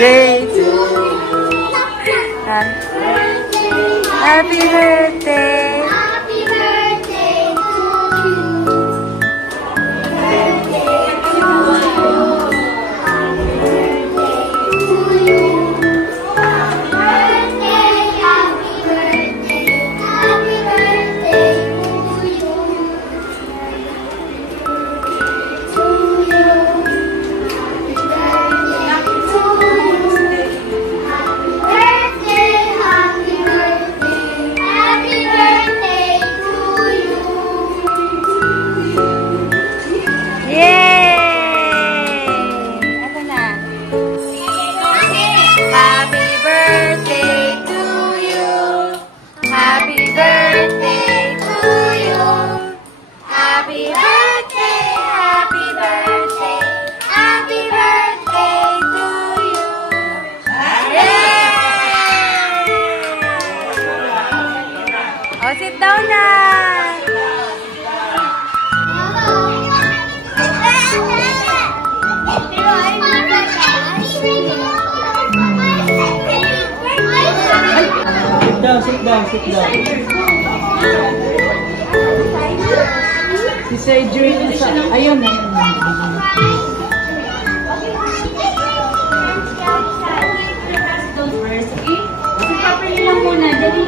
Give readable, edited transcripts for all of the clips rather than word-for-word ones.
birthday to you. Happy birthday. Happy birthday to you. Sit down na! Sit down. Si Sir Julie sa... Ayun. Properly lang muna, dali.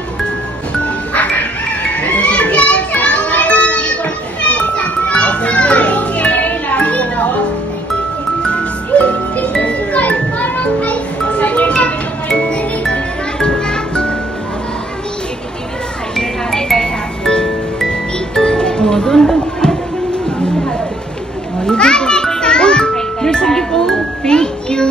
Oh, doon. Oh, you did it. Oh, there's a gift. Oh, thank you.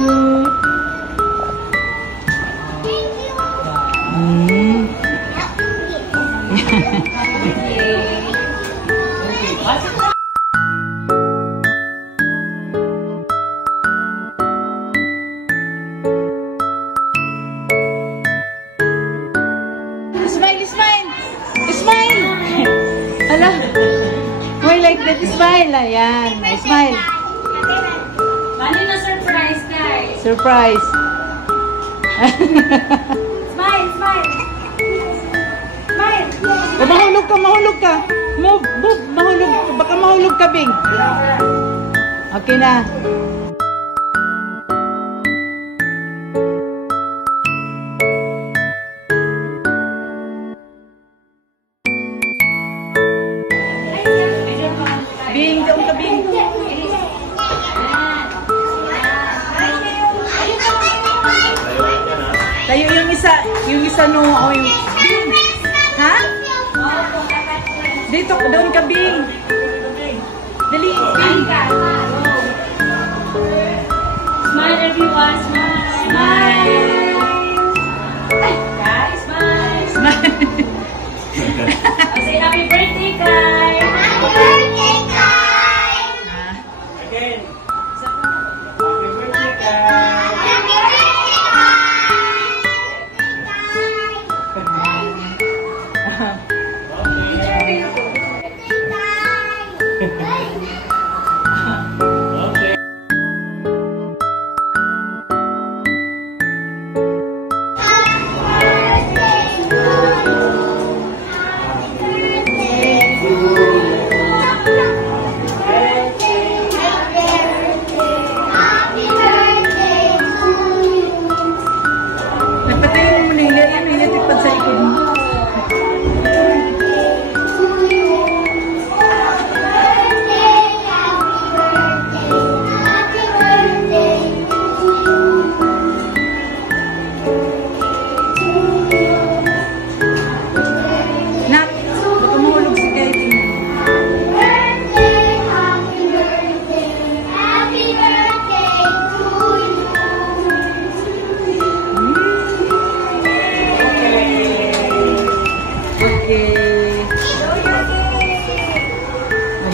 Smile! Hala. Why like that? Smile. Ayan. Smile. Paano na surprise, guys? Surprise. Smile. O, mahulog ka. Move, mahulog. Baka mahulog ka, Bing. Okay na. Bing, doon ka, Bing. Tayo yung isa no, o yung... Bing! Ha? Dito, doon ka, Bing. Dali, Bing. Smile, everyone. Smile. Guys, smile. Smile. Say happy birthday, guys. Happy birthday, guys. Again. Happy birthday, guys. Happy birthday,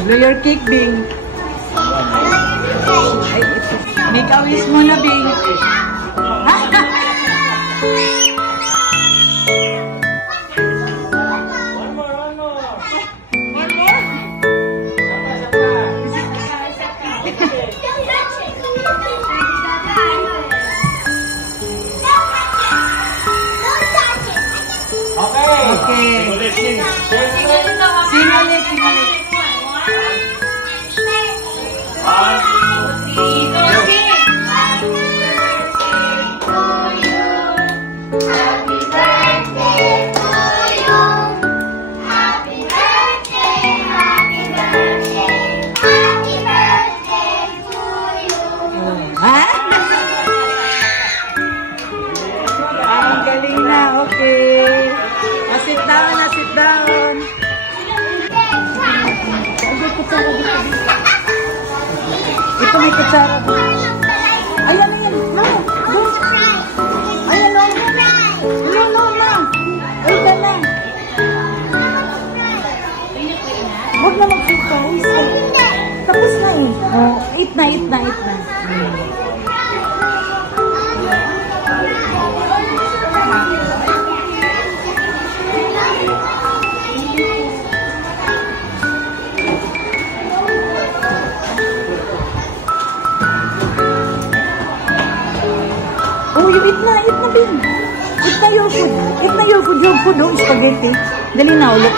Blow your cake, Bing. Make a wish muna, Bing. Okay. Sing ulit, sing ulit. Ha? Ang galing na, okay. Sit down na, sit down. Ito may kutsara. Ayan, ayan. No, no. Ayan, no. No, no, no. Ay, ka na. Huwag na mag-focus. Tapos na eh. Oh, eat na, eat na, eat na. Oh, you eat na, Bin. Eat na your food. Eat na your food. Your food, oh, spaghetti. Dali na, oh, look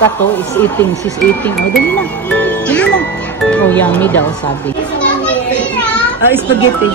at to, is eating. She's eating. Oh, dali na. Dali na. Oh, yummy daw, sabi. Oh, spaghetti.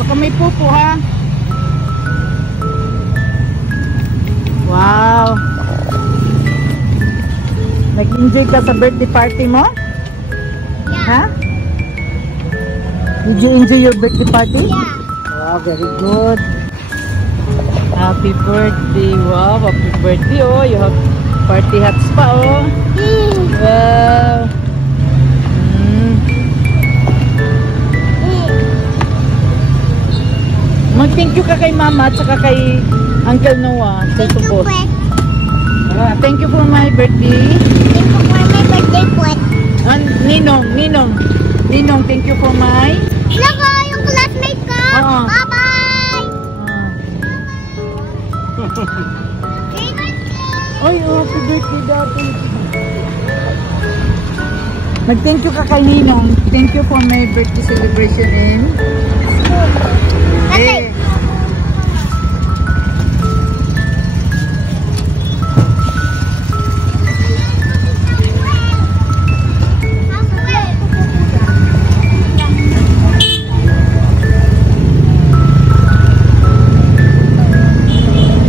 Baka may pupo ha. Wow. Nag-enjoy ka sa birthday party mo? Yeah. Ha? Did you enjoy your birthday party? Yeah. Wow, very good. Happy birthday. Wow, happy birthday. Oh, you have party hats pa oh. Wow. Mag-thank you ka kay Mama at saka kay Uncle Noah. Thank you, po. Pwet. Thank you for my birthday. Thank you for my birthday, Pwet. And Ninong, thank you for my... Loko, yung classmate ko. Oo. Bye-bye. Ay, happy birthday dati. Mag-thank you ka kay Ninong. Thank you for my birthday celebration and... Tatay.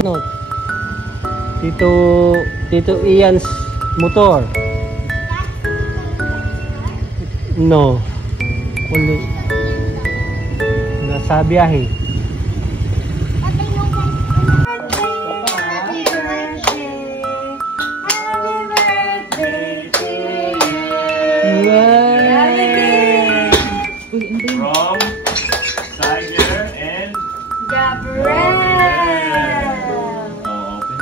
No. Tito Ian's motor. No. Uli. Nasa biyahe. From Tiger and Gabriel. oh, open.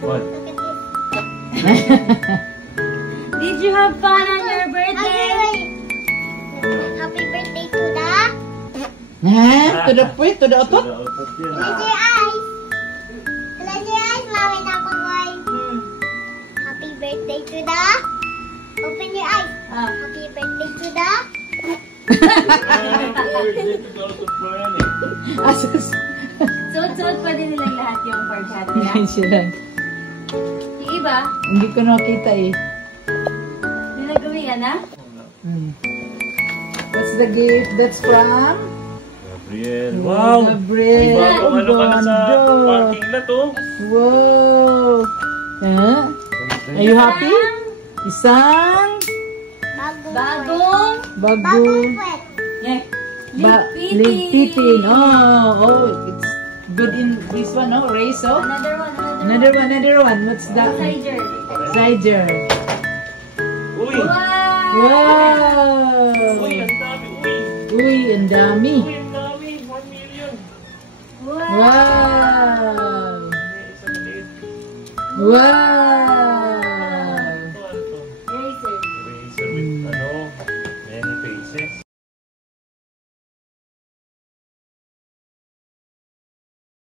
What? Did you have fun on your birthday? Happy birthday to the Ha? To the point, to the otot? Close your eyes. Close your eyes, Mami na Pagoy. Happy birthday to the Open your eyes. Happy birthday to the Asus. Suot-suot pa din nilang lahat yung parchat nila. Yan sila. Yung iba, Hindi ko nakita eh. nilagawi yan ha? What's the gift? That's from? Gabriel. Wow! Gabriel. May bagong ano ka na sa Ganda. parking lot, oh. Wow! Are you happy? Isang Bagong bagong pwet. Ligpitin. Oh, it's good in this one, no? Race, oh? Another one. What's that? Sider. Uy! Wow! Uy, ang dami, uy! Uy, ang dami. Uy, ang dami! 1 million! Wow! May isang maliit. Wow!